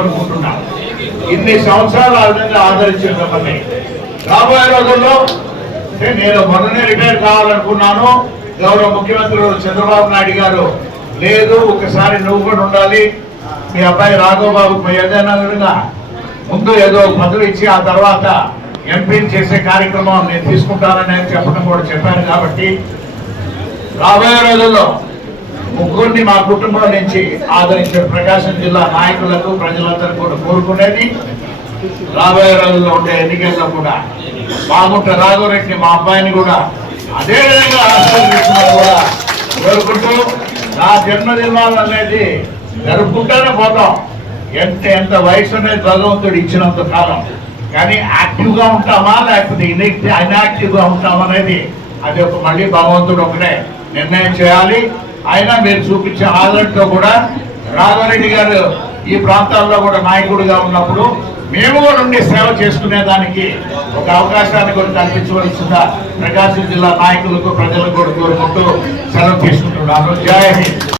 అనుకుంటున్నాను. ఇన్ని సంవత్సరాలు ఆ విధంగా ఆదరించిన మిమ్మల్ని రాబోయే రోజుల్లో నేను మొన్ననే రిటైర్ కావాలనుకున్నాను. గౌరవ ముఖ్యమంత్రి చంద్రబాబు నాయుడు గారు లేదు ఒకసారి నువ్వు కూడా ఉండాలి, మీ అబ్బాయి రాఘవబాబుకు ఏదైనా విధంగా ముందు ఏదో పదవి ఇచ్చి ఆ తర్వాత ఎంపీని చేసే కార్యక్రమం నేను తీసుకుంటానని చెప్పడం కూడా చెప్పాను. కాబట్టి రాబోయే రోజుల్లో ముగ్గురిని మా కుటుంబం నుంచి ఆదరించిన ప్రకాశం జిల్లా నాయకులకు ప్రజలందరూ కూడా కోరుకునేది రాబోయే రోజుల్లో ఉండే ఎన్నికల్లో కూడా బాగుంట రాఘవరెడ్డిని మా అబ్బాయిని కూడా అదే విధంగా ఆశీర్వదించడం కూడా కోరుకుంటూ నా జన్మదినాలు అనేది జరుపుకుంటూనే పోతాం. ఎంత వయసు అనేది భగవంతుడు ఇచ్చినంత కాలం, కానీ యాక్టివ్గా ఉంటామా లేకపోతే ఇన్యాక్టివ్గా ఉంటామా అనేది అది ఒక మళ్ళీ భగవంతుడు ఒకటే నిర్ణయం చేయాలి. అయినా మీరు చూపించే ఆదరణతో కూడా రాఘవరెడ్డి గారు ఈ ప్రాంతాల్లో కూడా నాయకుడిగా ఉన్నప్పుడు మేము కూడా ఉండి సేవ చేసుకునే దానికి ఒక అవకాశాన్ని కూడా కల్పించవలసిందిగా ప్రకాశం జిల్లా నాయకులకు ప్రజలకు కూడా కోరుకుంటూ సెలవు తీసుకుంటున్నాను. జై హింద్.